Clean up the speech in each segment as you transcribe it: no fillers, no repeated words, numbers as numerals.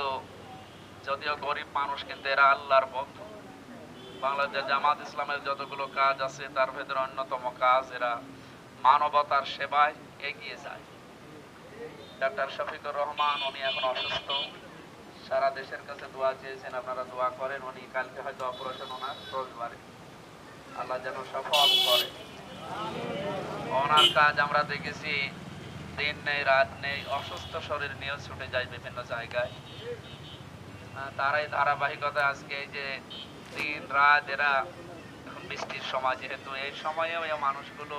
কিন্তু যদিও গরিব মানুষ, কিন্তু এরা আল্লাহর বন্ধু। বাংলাদেশ জামাত ইসলামের যতগুলো কাজ আছে তার ভেতরে অন্যতম কাজ এরা মানবতার সেবায় এগিয়ে যায়। ডাক্তার শফিকুর রহমান, উনি এখন অসুস্থ, সারা দেশের কাছে দোয়া চেয়েছেন, আপনারা দোয়া করেন। উনি কালকে হয়তো অপারেশন, ওনার রবিবারে, আল্লাহ যেন সফল করে। ওনার কাজ আমরা দেখেছি, দিন নেই রাত নেই, অসুস্থ শরীর নিয়েও ছুটে যায় বিভিন্ন জায়গায়। তারাই ধারাবাহিকতা আজকে এই যে দিন রাত, এরা এখন বৃষ্টির সময়, যেহেতু এই সময়েও এই মানুষগুলো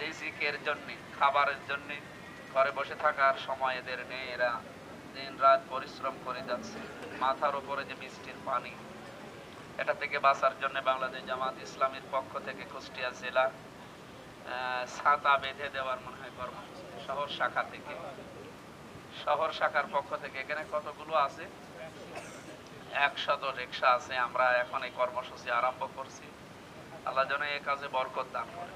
রিজিকের জন্য, খাবারের জন্য ঘরে বসে থাকার সময় এদের নেই, এরা দিন রাত পরিশ্রম করে যাচ্ছে। মাথার উপরে যে বৃষ্টির পানি, এটা থেকে বাঁচার জন্য বাংলাদেশ জামাত ইসলামের পক্ষ থেকে কুষ্টিয়া জেলা ছাতা বেঁধে দেওয়ার মনে হয় কর্মসূচি, শহর শাখা থেকে, শহর শাখার পক্ষ থেকে। এখানে কতগুলো আছে, 100 রিক্সা আছে। আমরা এখন এই কর্মসূচি আরম্ভ করছি। আল্লাহ যেন এই কাজে বরকত দান করে।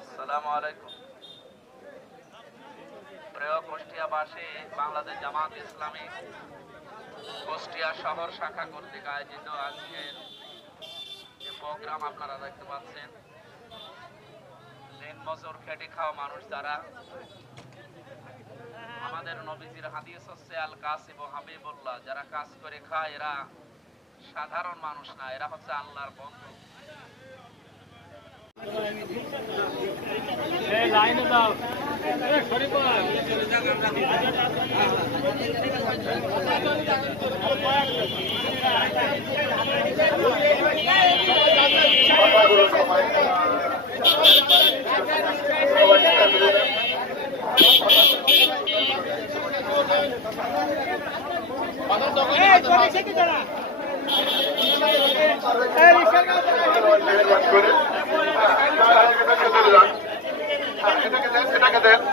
আসসালামু আলাইকুম। প্রিয় কুষ্টিয়াবাসী, বাংলাদেশ জামাত ইসলামী কুষ্টিয়া শহর শাখা কর্তৃক আয়োজিত আজকের যে প্রোগ্রাম আপনারা দেখতে পাচ্ছেন, দিন বছর খেটে খাওয়া মানুষ যারা, আমাদের নবীজির হাদিস হচ্ছে আল কাসিব হাবিবুল্লাহ, যারা কাজ করে খায় এরা সাধারণ মানুষ না, এরা হচ্ছে আল্লাহর বন্ধু। লাইনে দাও,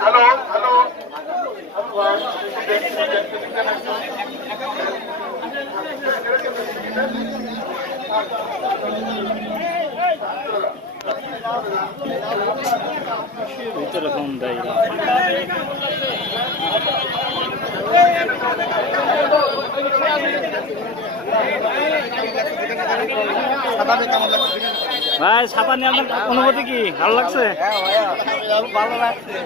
হ্যালো হ্যালো, ভিতরে ফোন দেয়। ভাই, ছাতা নিয়ে আপনার অনুভূতি কি? ভালো লাগছে? ভালো লাগছে।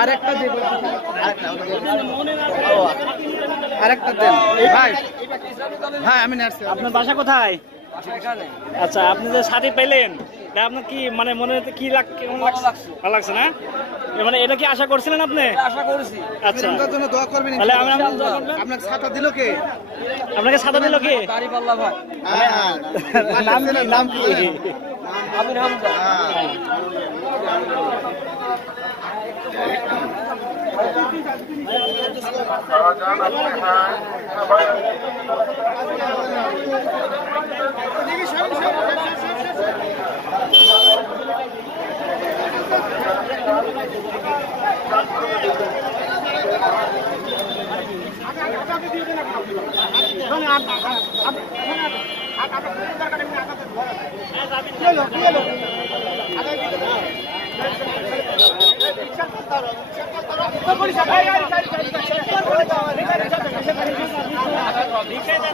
আরেকটা দেন ভাই। হ্যাঁ, আমি নার্সি। আপনার বাসা কোথায়? আচ্ছা, আপনি যে সাথী পেলেন, আপনার কি মানে মনে কি ভালো লাগছে না? মানে এটা কি আশা করছিলেন আপনি? আশা করছি। আচ্ছা, দোয়া করবেন। তাহলে আপনাকে ছাতা দিল কে? আপনাকে ছাতা দিল কে? কারিবাল্লাহ ভাই। নাম কি? আমির হামজা।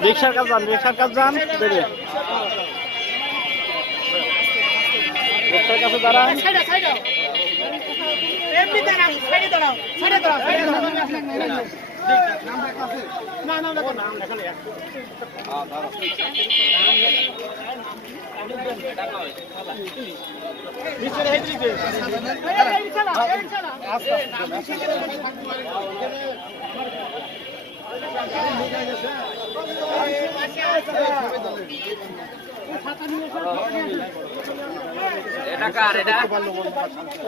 রিক্সার কাজ যান দেবে রিক্সার কাছে দাঁড়ান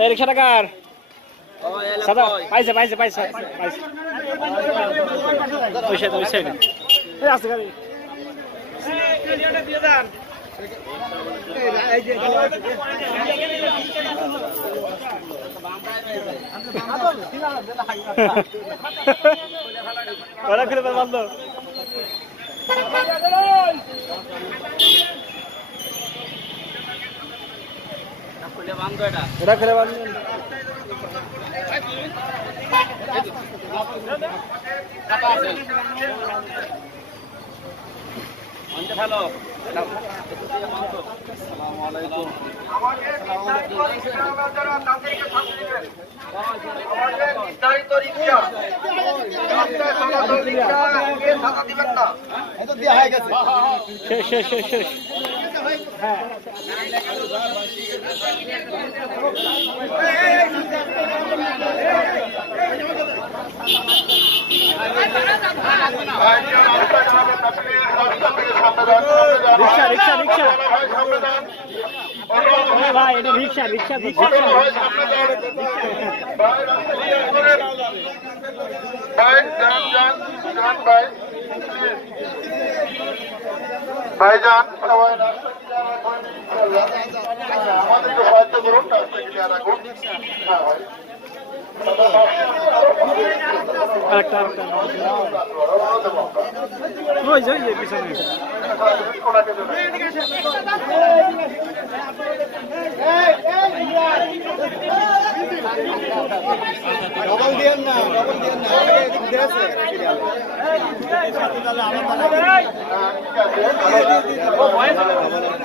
রিক্সাটা কার সাদা পাইছে পাইছে পাইছে পাইছে ওই সাইডে ওই সাইডে আছে গাড়ি দিয়ে যান ওরা করে বন্ধ এটা করে বান্ধ ভালো শেষ শেষ শেষ হ্যাঁ রিক্সা রিক্সা রিক্সা ভাই এটা রিক্সা রিক্সা ভাইজান সবাই আমাদেরকে সাহায্য করুন রাস্তা ক্লিয়ার রাখুন হ্যাঁ ভাই পিছনে ডবল দিয়েন না ডবল দিয়েন না এদিক দিয়েছে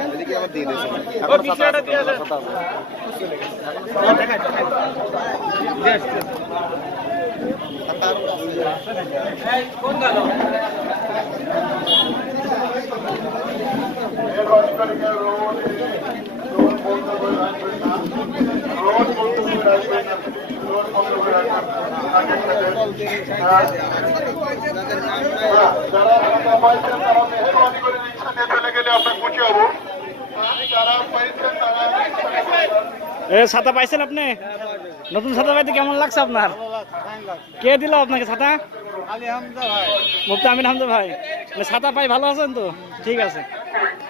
এদিকে আবার দিয়ে দিয়েছে ও পিছনেটা দিয়ে দেন কোন গেল ছাতা পাইছেন আপনি নতুন ছাতা পাইতে কেমন লাগছে আপনার কে দিল আপনাকে ছাতা মুফতি আমিন হামজা ভাই ছাতা পাই ভালো আছেন তো ঠিক আছে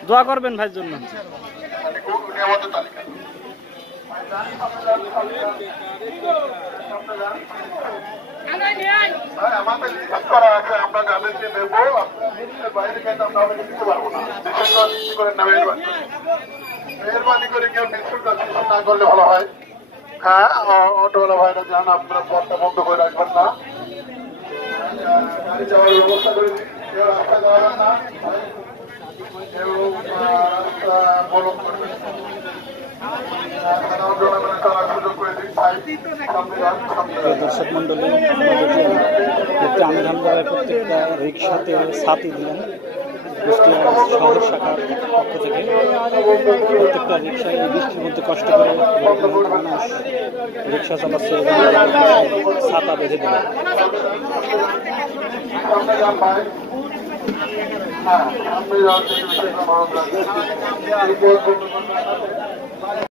দোয়া করবেন ভাইয়ের জন্য আমাদের লিস্ট করা আছে আমরা যাদেরকে নেবো বাইরে খেতে আমরা দিতে পারবো না করে মেহরবানি করে কেউ বিস্কুটটা সৃষ্টি না করলে ভালো হয় হ্যাঁ অটোওয়ালা ভাইরা যান আপনারা পথটা বন্ধ করে রাখবেন না গাড়ি যাওয়ার ব্যবস্থা করে দিন কেউ রাস্তা যাওয়ার না কেউ রাস্তা বলক করবেন দর্শক মন্ডলী আমির হামদার প্রত্যেকটা রিক্সাতে ছাতি দিলেন কুষ্টিয়া শহর শাখার পক্ষ থেকে প্রত্যেকটা রিক্সায় এই বৃষ্টির মধ্যে কষ্ট করে মানুষ রিক্সা চালাচ্ছে এবং ছাতা বেঁধে দিলেন